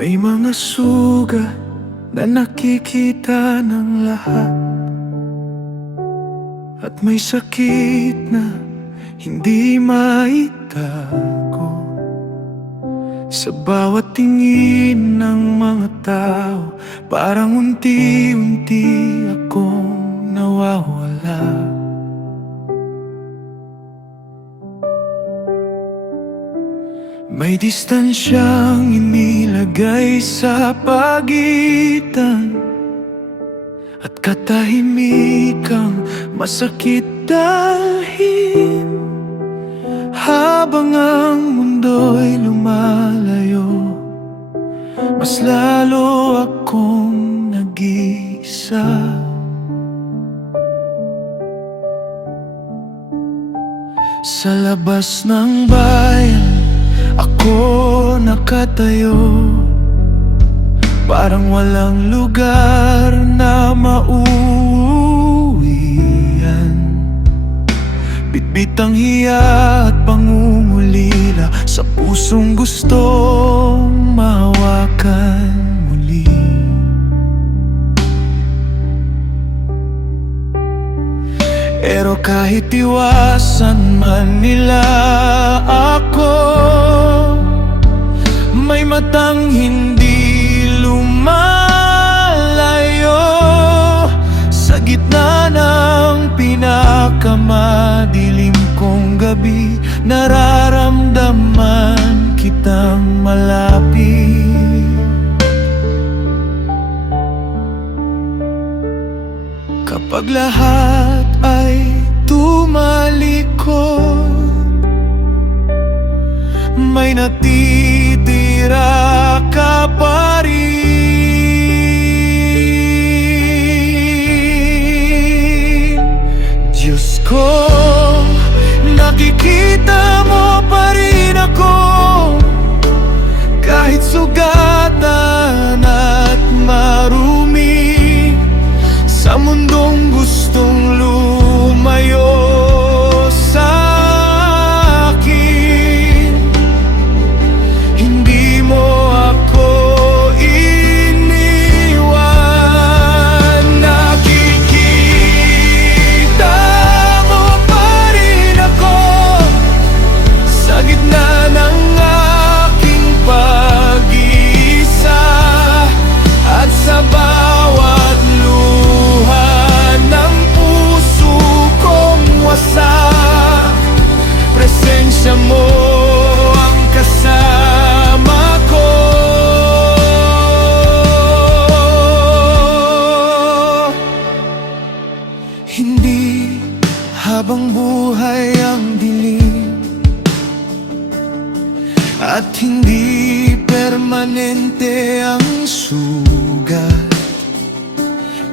May mga sugat na nakikita ng lahat, at may sakit na hindi maitago. Sa bawat tingin ng mga tao, parang unti-unti akong nawawala. May distansyang inilagay sa pagitan, at katahimikang masakit dahil habang ang mundo'y lumalayo, mas lalo akong nag-iisa. Sa labas ng bayan ako nakatayo, parang walang lugar na mauuwian. Bitbit ang hiya at pangungulila sa pusong gustong mahawakan muli. Pero kahit iwasan man nila ako, may matang hindi lumalayo. Sa gitna ng pinakamadilim kong gabi, nararamdaman kitang malapit. Kapag lahat ay tumalikod, may natitira ka pa rin. Diyos ko, nakikita mo pa rin ako, kahit sugatan at marumi, sa mundong gustong lumayo sa akin. Hindi mo ako iniwan. Nakikita mo pa rin ako sa gitna ng aking pag-iisa, at sa bawat presensya mo ang kasama ko. Hindi habang buhay ang dilim, at hindi permanente ang sugat.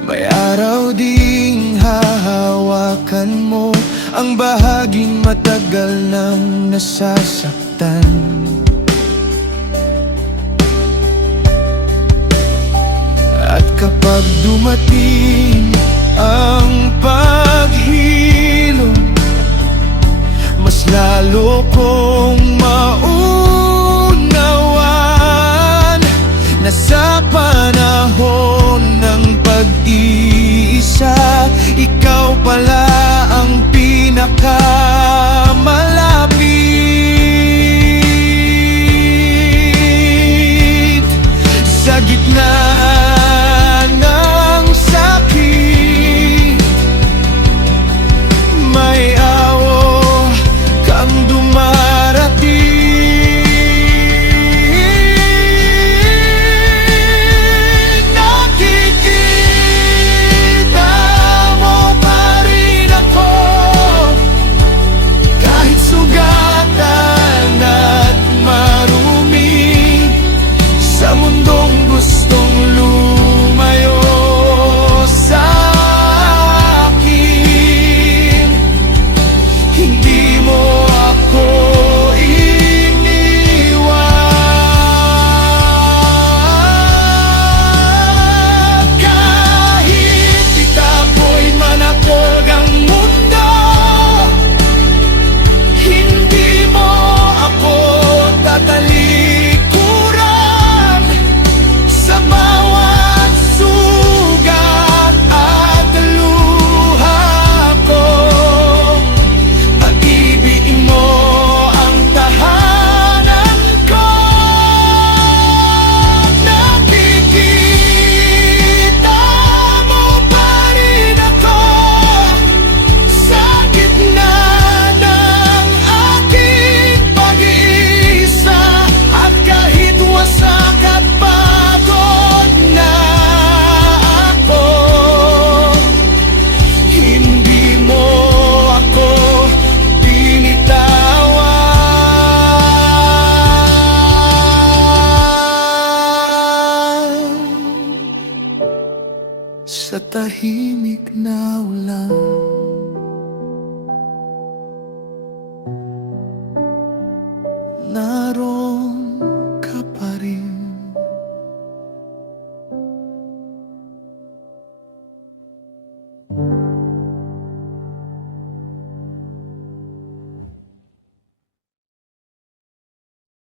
May araw ding hahawakan mo ang bahaging matagal nang nasasaktan. At kapag dumating ang paghilom, mas lalo kong maunawan na sa panahon ng pag-iisa, ikaw pala ang pinakamalapit. Sa gitna ng sakit, may awo kang dumarating. sa tahimik na ulan.